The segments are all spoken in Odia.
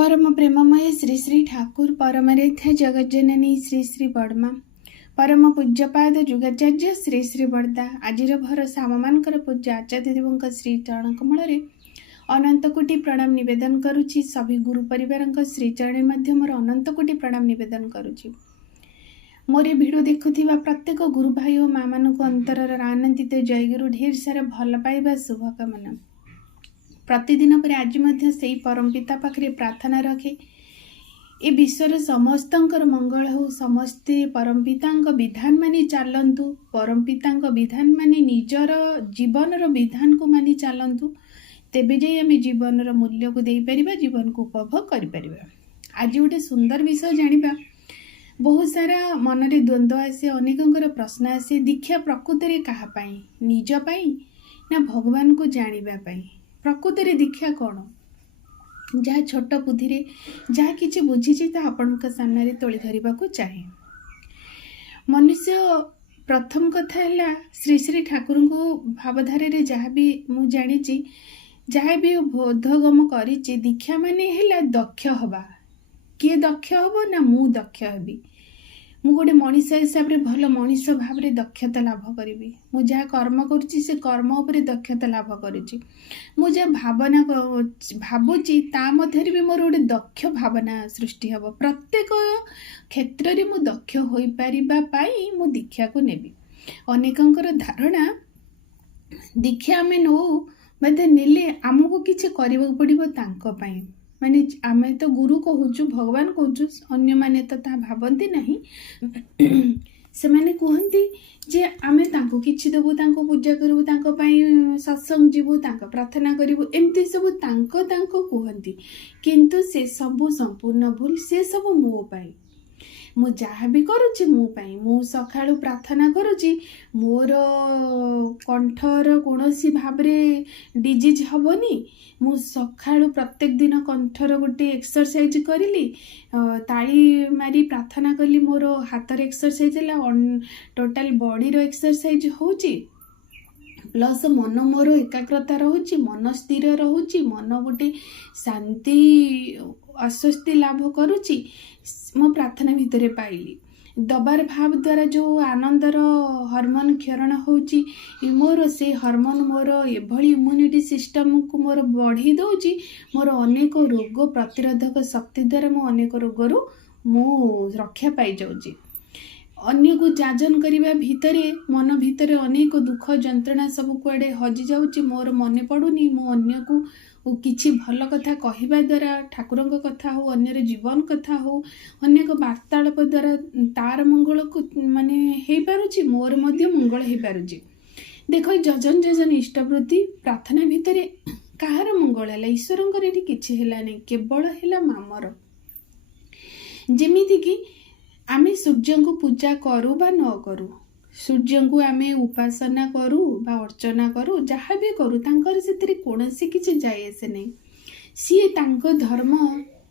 परम प्रेममय श्री श्री ठाकुर परमरेथ जगज्जननी श्री श्री बड़मा परम पूज्यपाद जुगाचार्य श्री श्री बड़दा आजिर भरोसा आममानकर पूज्य आचार्य देवଙ୍କ श्री चरण कमल अनंत कोटि प्रणाम निवेदन करुछि। सभी गुरु परिवार श्री चरण मध्य मोर अनंत कोटि प्रणाम निवेदन करुछि। मोर भिडियो देखुथिबा प्रत्येक गुरु भाई और माँ मानक अंतरर आनंदित जय गुरु ढेर सारा भल पाइबा शुभकामना। प्रतिदिन पर आज से परम पिता पाखे प्रार्थना रखे ए विश्वर समस्तंकर मंगल हो। समस्ते परम पिता विधान मानि चलतु। परम पिता विधान मानि निजर जीवन विधान को मानि चलतु, तेबे जे आम जीवन मूल्य को दे परिबा, जीवन को उपभोग करि परिबा। आज गोटे सुंदर विषय जानिबा। बहुत सारा मन रे द्वंद्व आसे, अनेकंकर प्रश्न आसे, दीक्षा प्रकृति रे कहा पाई, निज पाई ना भगवान को जानिबा पाई। प्रकृति रे दीक्षा कौन? जहाँ छोट बुद्धि रे जहाँ किसी बुझी ता आपण सामने तोली धरवा को चाहे। मनुष्य प्रथम कथा है श्री श्री ठाकुर को भावधारे जहाँ भी मु जानी, जहाँ भी बोधगम करी दीक्षा माने है दक्ष हवा। किए दक्ष हम ना मु दक्ष हेबी। मु गोटे मनीष हिसाब से भल मनीष भाव में दक्षता लाभ करी। मु जहाँ कर्म करुच्ची से कर्म उपरे दक्षता लाभ करुच्ची। मु जहाँ भावना भावुची ता मध्य भी मोर गोटे दक्ष भावना सृष्टि हम। प्रत्येक क्षेत्र में मु दक्ष हो पारिबा पाई मु दीक्षा को नेबी। अनेकंकर धारणा दीक्षा आमे नौ मध्य नेले आमको किछि करबाक पड़िबो तांको पाई। माने आमे तो गुरु कहूचु, भगवान कहूचु, अन्य माने तो ता भावंती नहीं। से माने कहंती जे आमे तांको किछि देबु, तांको पूजा करबु, तांको पाई सत्संग जीवु, तांको प्रार्थना करिवु, एमती सब तांको कहंती। किंतु से सब संपूर्ण भूल। से सब मो पाई। मु जहाँ भी करुच्ची मु पाई। मु सकाळु प्रार्थना करुच्ची, मोर कंठर कौनसी भाव रे डिजीज हबनी। मु सकाळु प्रत्येक दिन कंठर गोटे एक्सरसाइज करिली, ताली मारी प्रार्थना कली, मोर हाथर एक्सरसाइज है, टोटाल बॉडी रो एक्सरसाइज होची। प्लस मन मोर एकाग्रता रोची, मन स्थिर रोची, मन गोटे शांति आश्वस्ति लाभ करुची। मो प्रार्थना भितर पाइली दबार भाव द्वारा जो आनंदर हार्मोन क्षरण होची, मोर से हार्मोन मोर एभली इम्यूनिटी सिस्टम को मोर बढ़ी दौची। मोर अनेक रोग प्रतिरोधक शक्ति द्वारा मो अनेक रोगरू मु रक्षा पाई जाउची। अन्य को जाजन करिबा भितरे मन भितरे अनेक दुख जंत्रणा सब कुआडे हजि जाउची। मोर मने पड़ुनी मो अन्य को किछि भल कथा कहवा द्वारा, ठाकुरंक कथा हो, अन्यर जीवन कथा हो, अनेक वार्तालाप द्वारा तार मंगल को माने हे पारुची, मोर मध्य मंगल हे पारुची। देखो जजन जजन इष्टवृत्ति प्रार्थना भितरे काहार मंगल है, ईश्वरंकर एठी किछि हेला नै, केवल हेला मामर। जेमिति कि आमे सूर्य को पूजा करू बा न करू, सूर्य को आमे उपासना करू बा अर्चना करू, जहाँ भी करू तांकर से कौनसी किछि जाय आसे नै। सी तांको धर्म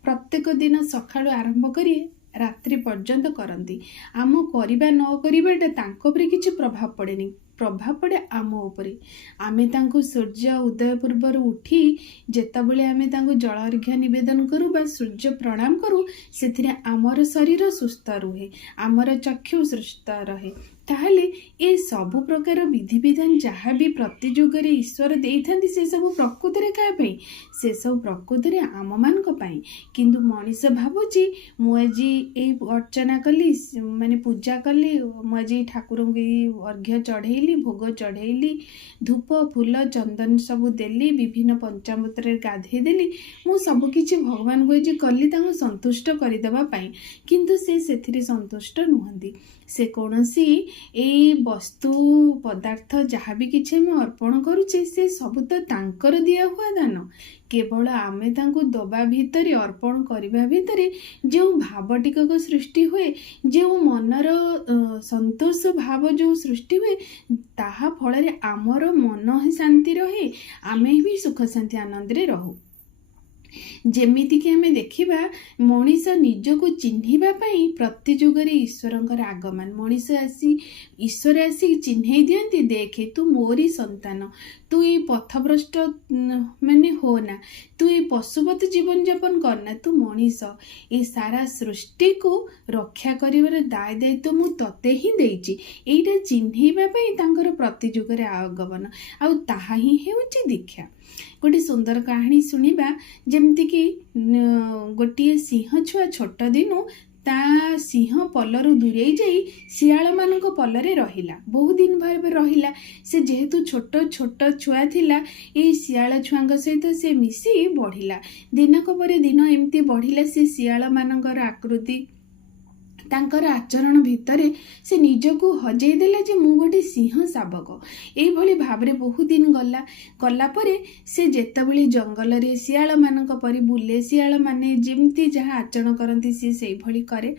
प्रत्येक दिन सकाळु आरंभ करी रात्रि पर्यंत करती। आम करिबा न करिबा तांको पर किछि प्रभाव पड़ेनी, प्रभाव पड़े आम उपरे। आमे तांको सूर्य उदय पूर्वर उठी जेतबेले आमे तांको जल अर्घ्य निवेदन करू बा सूर्य प्रणाम करू, सेथिरे आमर शरीर सुस्थ रुहे, आमर चक्षु सुस्थ रहे। ताहले ए सबु प्रकार विधि विधान जहाँ भी प्रतिजुगर ईश्वर देइथांती से सब प्रकृति रे का पाई, से सब प्रकृति रे आम मान को पाई। किंतु मनीष भावुची मु आज ए अर्चना कली माने पूजा कली, मु आज ठाकुर को अर्घ्य चढ़ेली, भोग चढ़ेली, धूप फूल चंदन सब देली, विभिन्न पंचामृत रे गाधे देली, मु सब किछि भगवान को आज कली तांको संतुष्ट करिदबा पाई। किंतु से सेथिरे संतुष्ट नुहंती। से कौनसी ए वस्तु पदार्थ जहाँ भी किछि हम अर्पण करुचे से सब तो तांकर दिया हुआ दान। केवल आमे तांको दबा भितरे अर्पण करबा भितरे जो भाव टिकक सृष्टि हुए, जो मनर संतोष भाव जो सृष्टि हुए, ताहा फल आमर मन ही शांति रहे, आमे भी सुख शांति आनंद रे रहू। ଯେମିତିକି ଆମେ ଦେଖିବା ମଣିଷ ନିଜକୁ ଚିହ୍ନିବା ପାଇଁ ପ୍ରତି ଯୁଗରେ ଈଶ୍ୱରଙ୍କର ଆଗମନ। ଈଶ୍ୱର ଆସି ଚିହ୍ନେଇ ଦିଅନ୍ତି, ଦେଖେ ତୁ ମୋରି ସନ୍ତାନ, ତୁ ଏଇ ପଥଭ୍ରଷ୍ଟ ମାନେ ହୋନା, ତୁ ଏଇ ପଶୁପତି ଜୀବନଯାପନ କରନା, ତୁ ମଣିଷ। ଏ ସାରା ସୃଷ୍ଟିକୁ ରକ୍ଷା କରିବାର ଦାୟିତ୍ୱ ମୁଁ ତତେ ହିଁ ଦେଇଛି। ଏଇଟା ଚିହ୍ନେଇବା ପାଇଁ ତାଙ୍କର ପ୍ରତି ଯୁଗରେ ଆଗମନ, ଆଉ ତାହା ହିଁ ହେଉଛି ଦୀକ୍ଷା। ଗୋଟେ ସୁନ୍ଦର କାହାଣୀ ଶୁଣିବା, ଯେମିତିକି ଗୋଟିଏ ସିଂହ ଛୁଆ ଛୋଟ ଦିନୁ ତା ସିଂହ ପଲରୁ ଦୂରେଇ ଯାଇ ଶିଆଳମାନଙ୍କ ପଲରେ ରହିଲା। ବହୁ ଦିନ ଭାବେ ରହିଲା। ସେ ଯେହେତୁ ଛୋଟ ଛୋଟ ଛୁଆ ଥିଲା, ଏଇ ଶିଆଳ ଛୁଆଙ୍କ ସହିତ ସେ ମିଶି ବଢ଼ିଲା। ଦିନକ ପରେ ଦିନ ଏମିତି ବଢ଼ିଲା। ସେ ଶିଆଳମାନଙ୍କର ଆକୃତି, ତାଙ୍କର ଆଚରଣ ଭିତରେ ସେ ନିଜକୁ ହଜେଇ ଦେଲା ଯେ ମୁଁ ଗୋଟେ ସିଂହ ଶାବକ। ଏଇଭଳି ଭାବରେ ବହୁ ଦିନ ଗଲା ପରେ ସେ ଯେତେବେଳେ ଜଙ୍ଗଲରେ ଶିଆଳମାନଙ୍କ ପରି ବୁଲେ, ଶିଆଳମାନେ ଯେମିତି ଯାହା ଆଚରଣ କରନ୍ତି ସିଏ ସେଇଭଳି କରେ।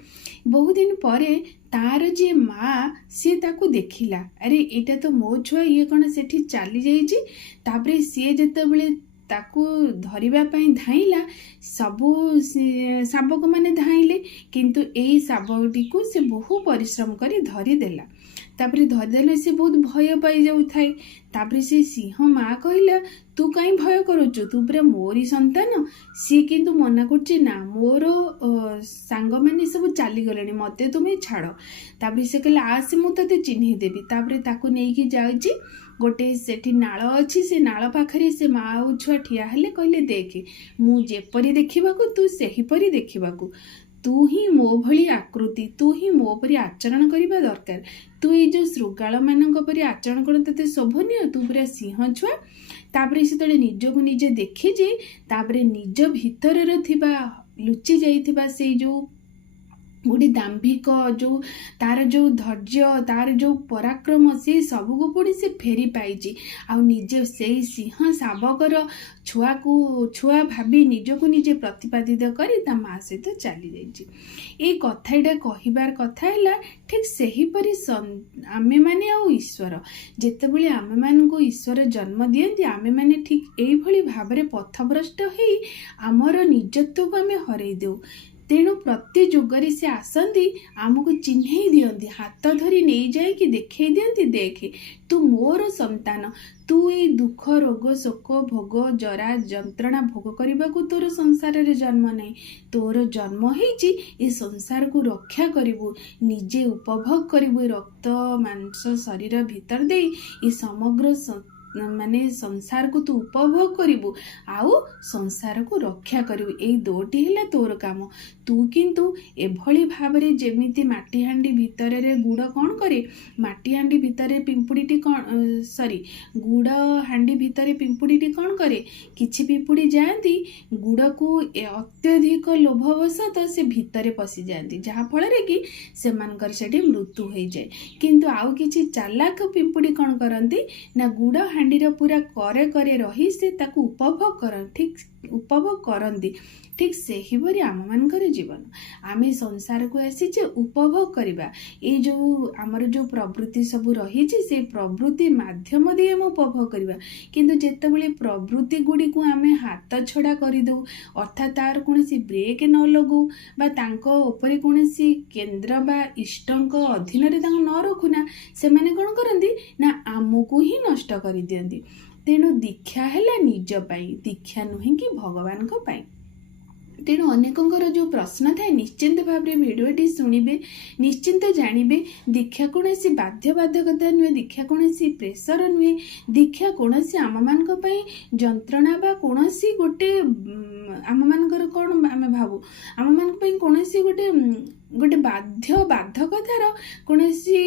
ବହୁଦିନ ପରେ ତାର ଯିଏ ମା, ସିଏ ତାକୁ ଦେଖିଲା, ଆରେ ଏଇଟା ତ ମୋ ଛୁଆ, ଇଏ କ'ଣ ସେଠି ଚାଲି ଯାଇଛି। ତାପରେ ସିଏ ଯେତେବେଳେ ତାକୁ ଧରିବା ପାଇଁ ଧାଇଁଲା, ସବୁ ଶାବକମାନେ ଧାଇଁଲେ, କିନ୍ତୁ ଏଇ ଶାବକଟିକୁ ସେ ବହୁ ପରିଶ୍ରମ କରି ଧରିଦେଲା। ତାପରେ ଧରିଦେଲେ ସେ ବହୁତ ଭୟ ପାଇଯାଉଥାଏ। ତାପରେ ସେ ସିଂହ ମା କହିଲା, ତୁ କାହିଁ ଭୟ କରୁଛୁ, ତୁ ପୁରା ମୋରି ସନ୍ତାନ। ସିଏ କିନ୍ତୁ ମନା କରୁଛି, ନା ମୋର ସାଙ୍ଗମାନେ ସବୁ ଚାଲିଗଲେଣି, ମତେ ତୁମେ ଛାଡ଼। ତାପରେ ସେ କହିଲା, ଆସେ ମୁଁ ତତେ ଚିହ୍ନେଇ ଦେବି। ତାପରେ ତାକୁ ନେଇକି ଯାଉଛି ଗୋଟେ, ସେଠି ନାଳ ଅଛି, ସେ ନାଳ ପାଖରେ ସେ ମା ଆଉ ଛୁଆ ଠିଆ ହେଲେ, କହିଲେ, ଦେଖେ ମୁଁ ଯେପରି ଦେଖିବାକୁ ତୁ ସେହିପରି ଦେଖିବାକୁ, ତୁ ହିଁ ମୋ ଭଳି ଆକୃତି, ତୁ ହିଁ ମୋ ପରି ଆଚରଣ କରିବା ଦରକାର। ତୁ ଏଇ ଯେଉଁ ଶୃଗାଳମାନଙ୍କ ପରି ଆଚରଣ କର ତତେ ଶୋଭନୀୟ, ତୁ ପୁରା ସିଂହ ଛୁଆ। ତାପରେ ସେତେବେଳେ ନିଜକୁ ନିଜେ ଦେଖିଛି, ତାପରେ ନିଜ ଭିତରରେ ଥିବା ଲୁଚି ଯାଇଥିବା ସେଇ ଯେଉଁ ଗୋଟେ ଦାମ୍ଭିକ, ତାର ଯେଉଁ ଧୈର୍ଯ୍ୟ, ତାର ଯେଉଁ ପରାକ୍ରମ, ସେ ସବୁକୁ ପୁଣି ସେ ଫେରି ପାଇଛି। ଆଉ ନିଜେ ସେଇ ସିଂହ ଶାବକର ଛୁଆ ଭାବି ନିଜକୁ ନିଜେ ପ୍ରତିପାଦିତ କରି ତା ମା ସହିତ ଚାଲି ଯାଇଛି। ଏଇ କଥାଟା କହିବାର କଥା ହେଲା, ଠିକ୍ ସେହିପରି ଆମେମାନେ ଆଉ ଈଶ୍ୱର, ଯେତେବେଳେ ଆମେମାନଙ୍କୁ ଈଶ୍ୱର ଜନ୍ମ ଦିଅନ୍ତି, ଆମେମାନେ ଠିକ୍ ଏଇଭଳି ଭାବରେ ପଥଭ୍ରଷ୍ଟ ହେଇ ଆମର ନିଜତ୍ୱକୁ ଆମେ ହରେଇ ଦେଉ। ତେଣୁ ପ୍ରତି ଯୁଗରେ ସେ ଆସନ୍ତି, ଆମକୁ ଚିହ୍ନେଇ ଦିଅନ୍ତି, ହାତ ଧରି ନେଇଯାଇକି ଦେଖେଇ ଦିଅନ୍ତି, ଦେଖେ ତୁ ମୋର ସନ୍ତାନ, ତୁ ଏଇ ଦୁଃଖ, ରୋଗ, ଶୋକ, ଭୋଗ, ଜରା, ଯନ୍ତ୍ରଣା ଭୋଗ କରିବାକୁ ତୋର ସଂସାରରେ ଜନ୍ମ ନାହିଁ। ତୋର ଜନ୍ମ ହେଇଛି ଏ ସଂସାରକୁ ରକ୍ଷା କରିବୁ, ନିଜେ ଉପଭୋଗ କରିବୁ, ରକ୍ତ ମାଂସ ଶରୀର ଭିତର ଦେଇ ଏ ସମଗ୍ର ସଂସାରକୁ ତୁ ଉପଭୋଗ କରିବୁ, ଆଉ ସଂସାରକୁ ରକ୍ଷା କରିବୁ। ଏଇ ଦୋଟି ହେଲା ତୋର କାମ। ତୁ କିନ୍ତୁ ଏଭଳି ଭାବରେ, ଯେମିତି ମାଟିହାଣ୍ଡି ଭିତରରେ ଗୁଡ଼ କ'ଣ କରେ, ମାଟିହାଣ୍ଡି ଭିତରେ ପିମ୍ପୁଡ଼ିଟି ଗୁଡ଼ ହାଣ୍ଡି ଭିତରେ ପିମ୍ପୁଡ଼ିଟି କ'ଣ କରେ, କିଛି ପିମ୍ପୁଡ଼ି ଯାଆନ୍ତି, ଗୁଡ଼କୁ ଅତ୍ୟଧିକ ଲୋଭବଶତଃ ସେ ଭିତରେ ପଶିଯାଆନ୍ତି, ଯାହାଫଳରେ କି ସେମାନଙ୍କର ସେଠି ମୃତ୍ୟୁ ହୋଇଯାଏ। କିନ୍ତୁ ଆଉ କିଛି ଚାଲାକ ପିମ୍ପୁଡ଼ି କ'ଣ କରନ୍ତି ନା, ଗୁଡ଼ ହାଣ୍ଡିର ପୁରା କରେ କରେ ରହି ସେ ତାକୁ ଉପଭୋଗ କରନ୍ତି। ଠିକ୍ ସେହିପରି ଆମମାନଙ୍କର ଜୀବନ। ଆମେ ସଂସାରକୁ ଆସିଛେ ଉପଭୋଗ କରିବା। ଏଇ ଯେଉଁ ଆମର ଯେଉଁ ପ୍ରବୃତ୍ତି ସବୁ ରହିଛି, ସେଇ ପ୍ରବୃତ୍ତି ମାଧ୍ୟମ ଦେଇ ଆମେ ଉପଭୋଗ କରିବା। କିନ୍ତୁ ଯେତେବେଳେ ପ୍ରବୃତ୍ତି ଗୁଡ଼ିକୁ ଆମେ ହାତ ଛଡ଼ା କରିଦେଉ, ଅର୍ଥାତ୍ ତାର କୌଣସି ବ୍ରେକ୍ ନ ଲଗାଉ, ବା ତାଙ୍କ ଉପରେ କୌଣସି କେନ୍ଦ୍ର ବା ଇଷ୍ଟଙ୍କ ଅଧୀନରେ ତାଙ୍କୁ ନ ରଖୁନା, ସେମାନେ କ'ଣ କରନ୍ତି ନା ଆମକୁ ହିଁ ନଷ୍ଟ କରିଦିଅନ୍ତି। ତେଣୁ ଦୀକ୍ଷା ହେଲା ନିଜ ପାଇଁ, ଦୀକ୍ଷା ନୁହେଁ କି ଭଗବାନଙ୍କ ପାଇଁ। ତେଣୁ ଅନେକଙ୍କର ଯେଉଁ ପ୍ରଶ୍ନ ଥାଏ, ନିଶ୍ଚିନ୍ତ ଭାବରେ ଭିଡ଼ିଓଟି ଶୁଣିବେ, ନିଶ୍ଚିନ୍ତ ଜାଣିବେ ଦୀକ୍ଷା କୌଣସି ବାଧ୍ୟବାଧକତା ନୁହେଁ, ଦୀକ୍ଷା କୌଣସି ପ୍ରେସର ନୁହେଁ, ଦୀକ୍ଷା କୌଣସି ଆମମାନଙ୍କ ପାଇଁ ଯନ୍ତ୍ରଣା ବା କୌଣସି ଗୋଟେ ଆମମାନଙ୍କର କ'ଣ ଆମେ ଭାବୁ, ଆମମାନଙ୍କ ପାଇଁ କୌଣସି ଗୋଟେ ବାଧ୍ୟବାଧକତାର କୌଣସି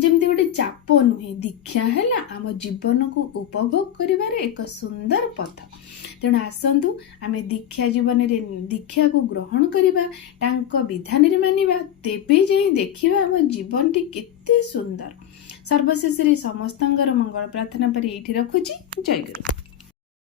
ଯେମିତି ଗୋଟେ ଚାପ ନୁହେଁ। ଦୀକ୍ଷା ହେଲା ଆମ ଜୀବନକୁ ଉପଭୋଗ କରିବାର ଏକ ସୁନ୍ଦର ପଥ। ତେଣୁ ଆସନ୍ତୁ ଆମେ ଦୀକ୍ଷା ଜୀବନରେ ଦୀକ୍ଷାକୁ ଗ୍ରହଣ କରିବା, ତାଙ୍କ ବିଧାନରେ ମାନିବା, ତେବେ ଯାଇ ଦେଖିବା ଆମ ଜୀବନଟି କେତେ ସୁନ୍ଦର। ସର୍ବଶେଷରେ ସମସ୍ତଙ୍କର ମଙ୍ଗଳ ପ୍ରାର୍ଥନା କରି ଏଇଠି ରଖୁଛି। ଜୟ ଗୁରୁ।